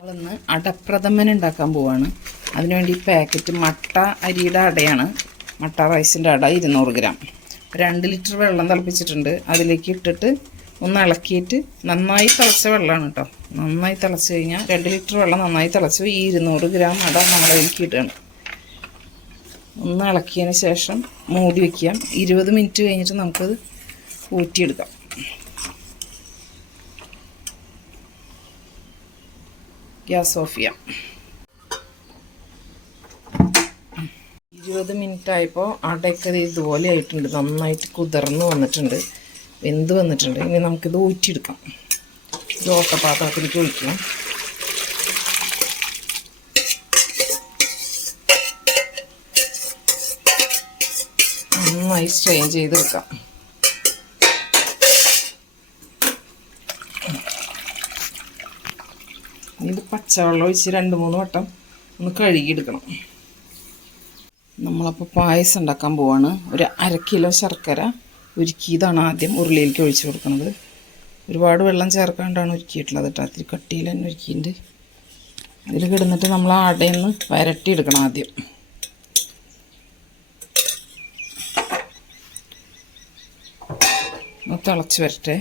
നമ്മളിന്ന് അടപ്രഥമൻ ഉണ്ടാക്കാൻ പോവാണ്. അതിനുവേണ്ടി പാക്കറ്റ് മട്ട അരിയുടെ അടയാണ്. മട്ട റൈസിൻ്റെ അട 200 ഗ്രാം. 2 ലിറ്റർ വെള്ളം തിളപ്പിച്ചിട്ടുണ്ട്. അതിലേക്ക് ഇട്ടിട്ട് ഒന്ന് ഇളക്കിയിട്ട്, നന്നായി തിളച്ച വെള്ളമാണ് കേട്ടോ. നന്നായി തിളച്ച് കഴിഞ്ഞാൽ 2 ലിറ്റർ വെള്ളം നന്നായി തിളച്ച് ഈ 200 ഗ്രാം അട നമ്മളതിലേക്ക് ഇടുകയാണ്. ഒന്ന് ഇളക്കിയതിന് ശേഷം മൂടി വയ്ക്കാം. 20 മിനിറ്റ് കഴിഞ്ഞിട്ട് നമുക്കത് ഊറ്റിയെടുക്കാം. ഗ്യാസ് ഓഫ് ചെയ്യാം. 20 മിനിറ്റ് ആയപ്പോൾ അടയൊക്കെ ഇതുപോലെ ആയിട്ടുണ്ട്. നന്നായിട്ട് കുതിർന്ന് വന്നിട്ടുണ്ട്, വെന്ത് വന്നിട്ടുണ്ട്. ഇനി നമുക്കിത് ഊറ്റിയെടുക്കാം. ഇത് ഓട്ടപാത്രത്തിലേക്ക് ഒഴിക്കാം. നന്നായി സ്ട്രെയിൻ ചെയ്തെടുക്കാം. ഇത് പച്ചവെള്ളം ഒഴിച്ച് 2-3 വട്ടം ഒന്ന് കഴുകിയെടുക്കണം. നമ്മളപ്പോൾ പായസം ഉണ്ടാക്കാൻ പോവാണ്. ഒരു 1/2 കിലോ ശർക്കര ഉരുക്കിയതാണ് ആദ്യം ഉരുളിയിലേക്ക് ഒഴിച്ച് കൊടുക്കുന്നത്. ഒരുപാട് വെള്ളം ചേർക്കാണ്ടാണ് ഉരുക്കിയിട്ടുള്ളത് കേട്ടോ. അത്തിരി കട്ടിയിൽ തന്നെ ഉരുക്കിയിട്ട് അതിൽ കിടന്നിട്ട് നമ്മൾ ആ അടയൊന്ന് വരട്ടിയെടുക്കണം. ആദ്യം ഒന്ന് തിളച്ച് വരട്ടെ.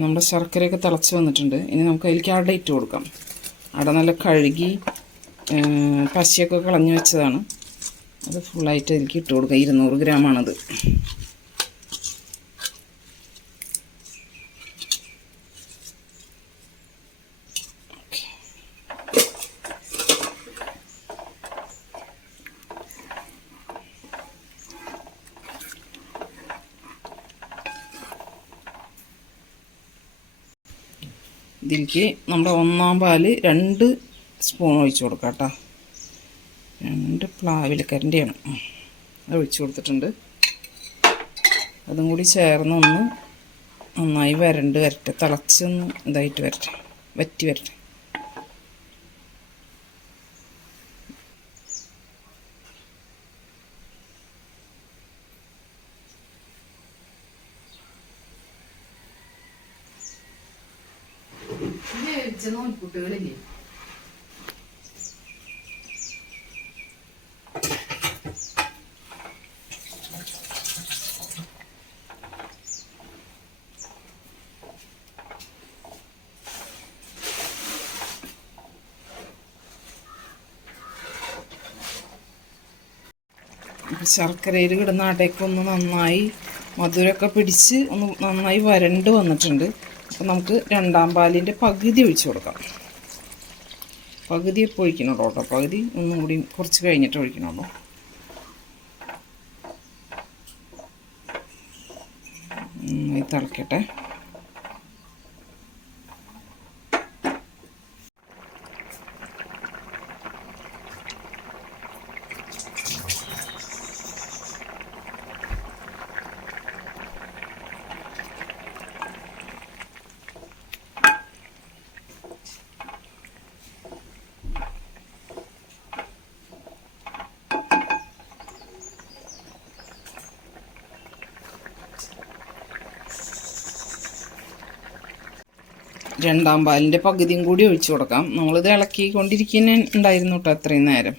നമ്മുടെ ശർക്കരയൊക്കെ തിളച്ച് വന്നിട്ടുണ്ട്. ഇനി നമുക്ക് അതിലേക്ക് അട ഇട്ട് കൊടുക്കാം. അട നല്ല കഴുകി പശയൊക്കെ കളഞ്ഞു വെച്ചതാണ്. അത് ഫുള്ളായിട്ട് അതിലേക്ക് ഇട്ട് കൊടുക്കാം. 200 ഗ്രാമാണത്. ഇതിലേക്ക് നമ്മുടെ 1-ാം പാല് 2 സ്പൂൺ ഒഴിച്ച് കൊടുക്കാം കേട്ടോ. 2 പ്ലാവിലക്കരൻ്റെയാണ് അത് ഒഴിച്ച് കൊടുത്തിട്ടുണ്ട്. അതും കൂടി ചേർന്ന് ഒന്ന് നന്നായി വരട്ടെ. തിളച്ചൊന്ന് ഇതായിട്ട് വരട്ടെ, വറ്റി വരട്ടെ. നൂൽപുട്ടുകളില്ലേ, ശർക്കരയിൽ കിടന്ന അടയ്ക്കൊന്ന് നന്നായി മധുരമൊക്കെ പിടിച്ച് ഒന്ന് നന്നായി വരണ്ട് വന്നിട്ടുണ്ട്. അപ്പോൾ നമുക്ക് 2-ാം പാലിൻ്റെ പകുതി ഒഴിച്ച് കൊടുക്കാം. പകുതി എപ്പോൾ ഒഴിക്കണുള്ളൂ കേട്ടോ. പകുതി ഒന്നും കൂടി കുറച്ച് കഴിഞ്ഞിട്ട് ഒഴിക്കണുള്ളൂ. നന്നായി തിളക്കട്ടെ. രണ്ടാം പാലിൻ്റെ പകുതിയും കൂടി ഒഴിച്ച് കൊടുക്കാം. നമ്മളിത് ഇളക്കിക്കൊണ്ടിരിക്കുന്നുണ്ടായിരുന്നു കേട്ടോ അത്രയും നേരം.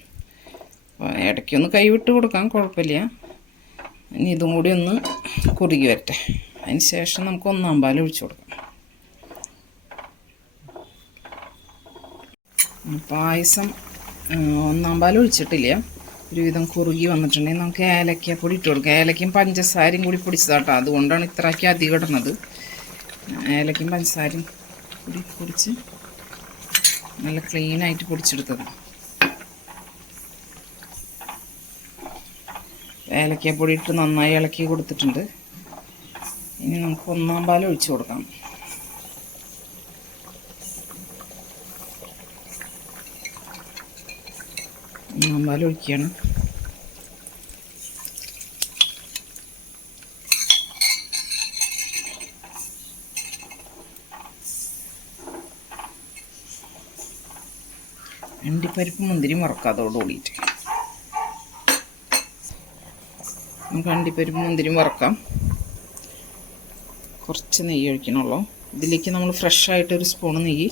അപ്പോൾ ഇടയ്ക്കൊന്ന് കൈവിട്ട് കൊടുക്കാം, കുഴപ്പമില്ല. ഇനി ഇതും കൂടി ഒന്ന് കുറുകി വരട്ടെ. അതിന് ശേഷം നമുക്ക് 1-ാം പാൽ ഒഴിച്ച് കൊടുക്കാം. പായസം 1-ാം പാൽ ഒഴിച്ചിട്ടില്ല. ഒരുവിധം കുറുകി വന്നിട്ടുണ്ടെങ്കിൽ നമുക്ക് ഏലക്കപ്പൊടി ഇട്ട് കൊടുക്കാം. ഏലക്കയും പഞ്ചസാരയും കൂടി പൊടിച്ചതാട്ടോ. അതുകൊണ്ടാണ് ഇത്രയ്ക്ക് അധികം ഇടുന്നത്. ഏലക്കയും പഞ്ചസാരയും കൂടി പൊടിച്ച് നല്ല ക്ലീനായിട്ട് പൊടിച്ചെടുത്തത്. ഏലക്കപ്പൊടി ഇട്ട് നന്നായി ഇളക്കി കൊടുത്തിട്ടുണ്ട്. ഇനി നമുക്ക് 1-ാം പാൽ ഒഴിച്ച് കൊടുക്കാം. 1-ാം പാൽ ഒഴിക്കുകയാണ്. അണ്ടിപ്പരിപ്പ് മുന്തിരിയും വറക്കാം അതോട് കൂടിയിട്ട്. നമുക്ക് അണ്ടിപ്പരിപ്പ് മുന്തിരിയും വറക്കാം. കുറച്ച് നെയ്യ് ഒഴിക്കണുള്ളൂ. ഇതിലേക്ക് നമ്മൾ ഫ്രഷായിട്ടൊരു സ്പൂണ് നെയ്യ്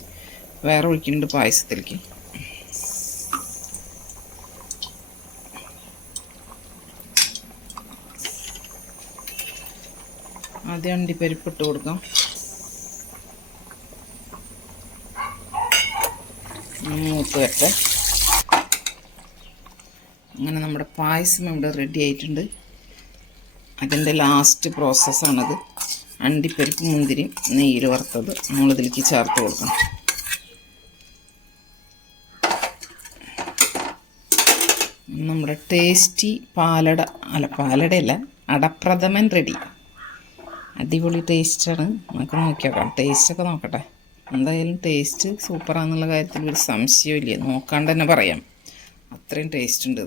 വേറെ ഒഴിക്കുന്നുണ്ട് പായസത്തിലേക്ക്. ആദ്യം അണ്ടിപ്പരിപ്പ് ഇട്ട് കൊടുക്കാം. മൂത്ത് വരട്ടെ. അങ്ങനെ നമ്മുടെ പായസം ഇവിടെ റെഡി ആയിട്ടുണ്ട്. അതിൻ്റെ ലാസ്റ്റ് പ്രോസസ്സാണത്. അണ്ടിപ്പരിപ്പ് മുന്തിരി നെയ്യിൽ വറുത്തത് നമ്മളിതിലേക്ക് ചേർത്ത് കൊടുക്കണം. നമ്മുടെ ടേസ്റ്റി പാലടയല്ല, അടപ്രഥമൻ റെഡി. അടിപൊളി ടേസ്റ്റാണ്. നമുക്ക് നോക്കി നോക്കാം. ടേസ്റ്റൊക്കെ നോക്കട്ടെ. എന്തായാലും ടേസ്റ്റ് സൂപ്പറാണെന്നുള്ള കാര്യത്തിൽ ഒരു സംശയമില്ല. നോക്കാണ്ട് തന്നെ പറയാം, അത്രയും ടേസ്റ്റ് ഉണ്ട്.